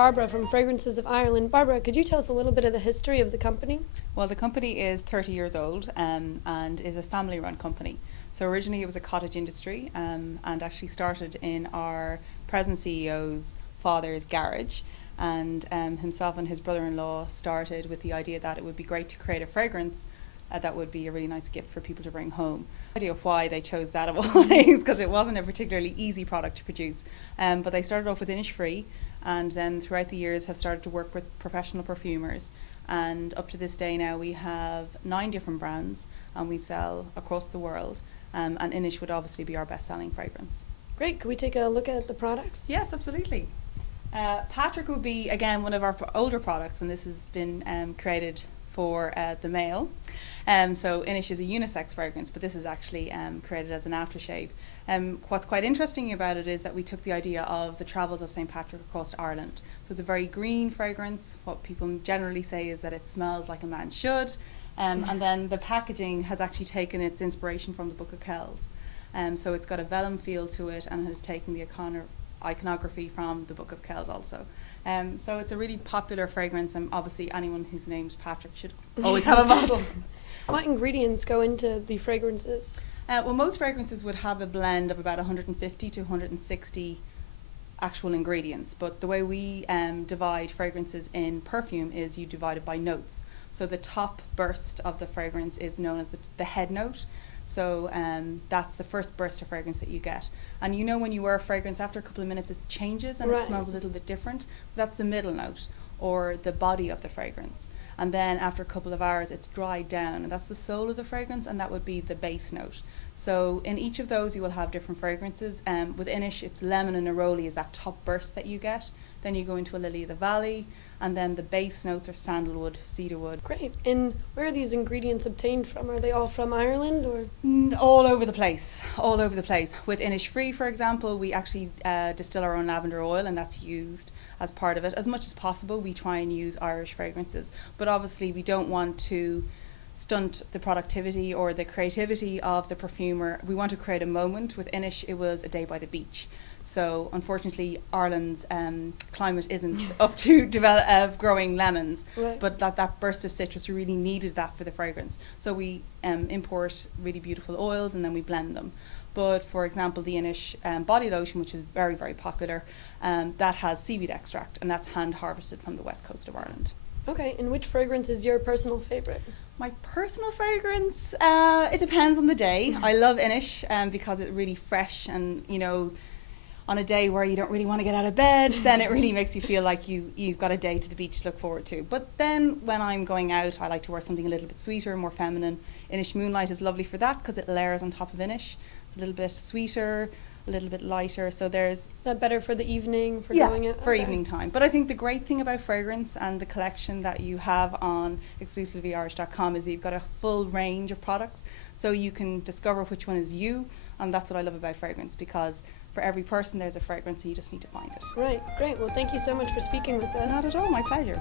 Barbara from Fragrances of Ireland. Barbara, could you tell us a little bit of the history of the company? Well, the company is 30 years old and is a family-run company. So originally it was a cottage industry and actually started in our present CEO's father's garage. And himself and his brother-in-law started with the idea that it would be great to create a fragrance that would be a really nice gift for people to bring home. No idea why they chose that of all things, because it wasn't a particularly easy product to produce. But they started off with Innisfree, and then throughout the years have started to work with professional perfumers. And up to this day now we have 9 different brands and we sell across the world. And Inish would obviously be our best-selling fragrance. Great, could we take a look at the products? Yes, absolutely. Patrick would be, again, one of our older products, and this has been created for the male. So Inish is a unisex fragrance, but this is actually created as an aftershave. What's quite interesting about it is that we took the idea of the travels of St. Patrick across Ireland. So it's a very green fragrance. What people generally say is that it smells like a man should. And then the packaging has actually taken its inspiration from the Book of Kells. So it's got a vellum feel to it and has taken the iconography from the Book of Kells also. So it's a really popular fragrance, and obviously anyone whose name's Patrick should always have a bottle. What ingredients go into the fragrances? Well, most fragrances would have a blend of about 150 to 160 actual ingredients, but the way we divide fragrances in perfume is you divide it by notes. So the top burst of the fragrance is known as the head note. So that's the first burst of fragrance that you get. And you know when you wear a fragrance, after a couple of minutes it changes and Right. it smells a little bit different. So that's the middle note, or the body of the fragrance. And then after a couple of hours it's dried down, and that's the soul of the fragrance, and that would be the base note. So in each of those you will have different fragrances. With Inish it's lemon and neroli is that top burst that you get. Then you go into a lily of the valley, and then the base notes are sandalwood, cedarwood. Great. And where are these ingredients obtained from? Are they all from Ireland or? All over the place, all over the place. With Innisfree, for example, we actually distill our own lavender oil, and that's used as part of it. As much as possible, we try and use Irish fragrances, but obviously we don't want to stunt the productivity or the creativity of the perfumer. We want to create a moment. With Inish, it was a day by the beach. So unfortunately, Ireland's climate isn't up to growing lemons. Right. But that burst of citrus, we really needed that for the fragrance. So we import really beautiful oils and then we blend them. But for example, the Inish body lotion, which is very, very popular, that has seaweed extract, and that's hand harvested from the west coast of Ireland. Okay, and which fragrance is your personal favorite? My personal fragrance, it depends on the day. I love Inish because it's really fresh, and you know, on a day where you don't really want to get out of bed, then it really makes you feel like you've got a day to the beach to look forward to. But then when I'm going out, I like to wear something a little bit sweeter, more feminine. Inish Moonlight is lovely for that because it layers on top of Inish. It's a little bit sweeter, a little bit lighter. So there's... Is that better for the evening, for yeah, going out? for Okay. evening time. But I think the great thing about fragrance and the collection that you have on exclusivelyirish.com is that you've got a full range of products. So you can discover which one is you, and that's what I love about fragrance, because for every person there's a fragrance and you just need to find it. Right, great. Well, thank you so much for speaking with us. Not at all, my pleasure.